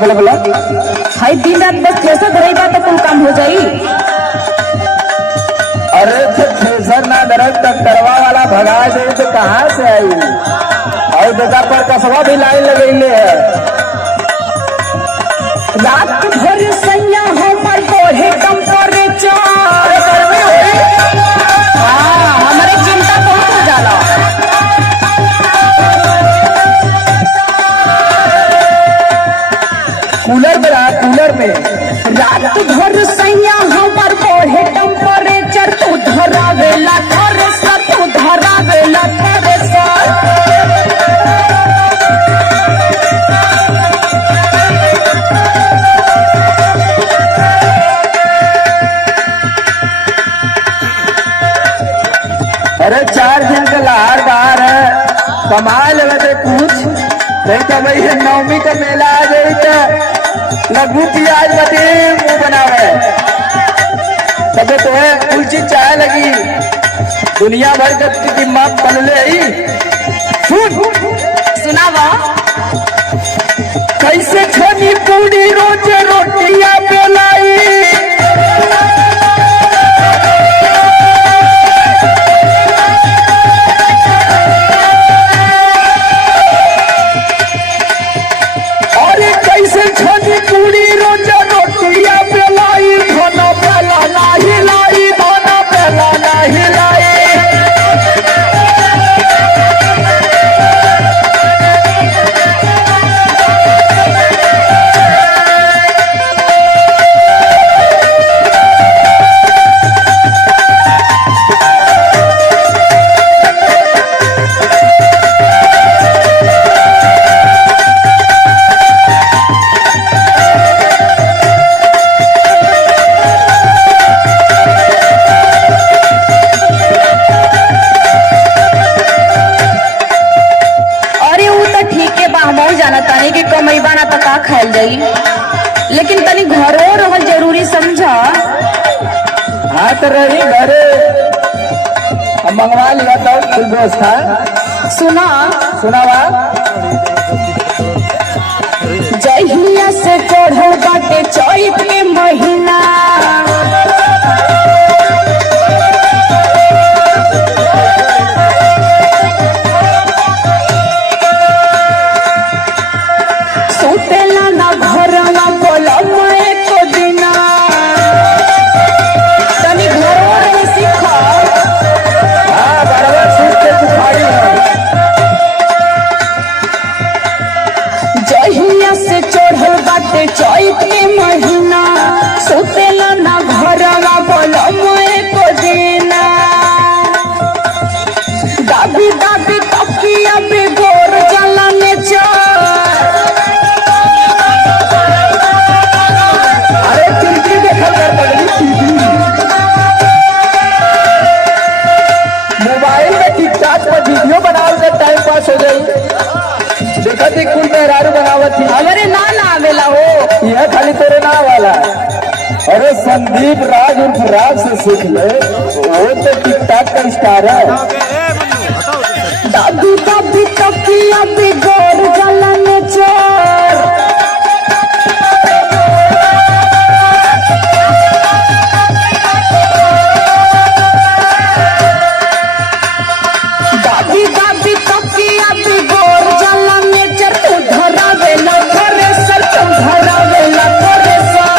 बोला बोला भाई दिन रात बस थ्रेसर धरेगा तो कुल काम हो जाई। अरे तो थ्रेसर ना धरक ट्रैक्टरवा वाला भगा दे तो कहाँ से आई। और जगह पर कसवा भी लाइन लगेले है। रात भर सैया हमार बढ़े टेम्परेचर। गर्मी हुई हाँ हमारे चिंता बहुत हो जाला। कूलर में रहा कूलर में। रात भर सैया हमार बढ़े टेम्परेचर। तू धरावेला थ्रेसर, तू धरावेला थ्रेसर। अरे 4 दिन का लहार बाहर है, कमा लगे कुछ नहीं तो भाई नवमी का मेला आ जाए तो लघु प्याज बटे मुंह बनावे तब तो है कुल चीज चाहे लगी दुनिया भर का कीमत बनले ही। सुन सुनावा कैसे छनी पूरी रोज रोटियां बेलाई। खायल जाई, लेकिन तनी घरों रहल जरूरी समझा। हाँ तो रही घरे मंगवा लिया तो कुल व्यवस्था। सुना सुनावा जहिया से चढ़ल बाटे चैत के महीना। सुतेला ना घरवा पलंग एको दिना। तनी घरों रहे सीखा। हाँ बराबर सूट के बुखारी है। जहिया से चढ़ल बाटे चैत के महीना। सुतेला ना घरवा पलंग एको दिना। दाबी दाबी तकिया पे गोर जला में अरे टीवी देखा कर पगली टीवी मोबाइल में टिकटॉक पर वीडियो बनाओ तो टाइम पास हो जाए। देखा थी कुल मेहरारू बनावत थी। हमारे ना आवेला हो। यह खाली तेरे ना वाला। अरे संदीप राज उर्फ राज से सीख ले, वो तो टिकटॉक का स्टार है। दाबी दाबी तकिया पे गोर जला में दाबी दाबी तकिया पे गोर जला में तू धरावेला थ्रेसर, तू धरावेला थ्रेसर।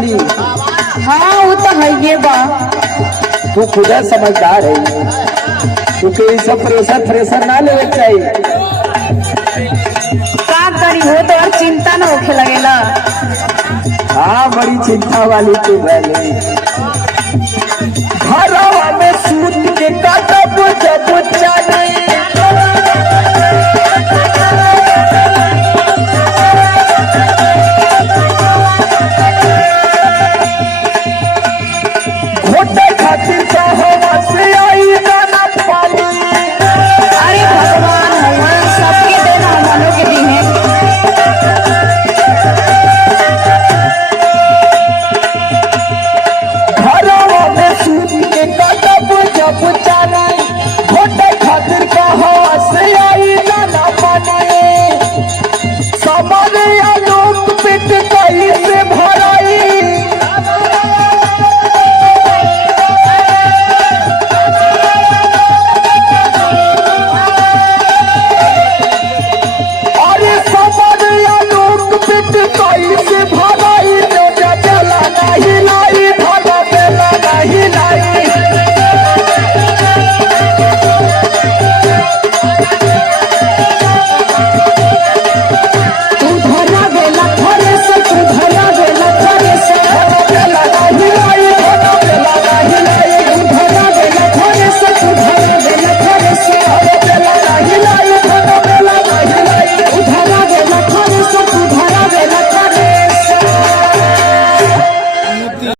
चली। हाँ वो तो है ये बा। तू खुद समझदार है, क्योंकि ये सब प्रेशर ना लेवे चाहिए। का करी हो तो और चिंता न होखे लगेला। हाँ बड़ी चिंता वाली तू भले। घरवा में सूत के काटब जब जाने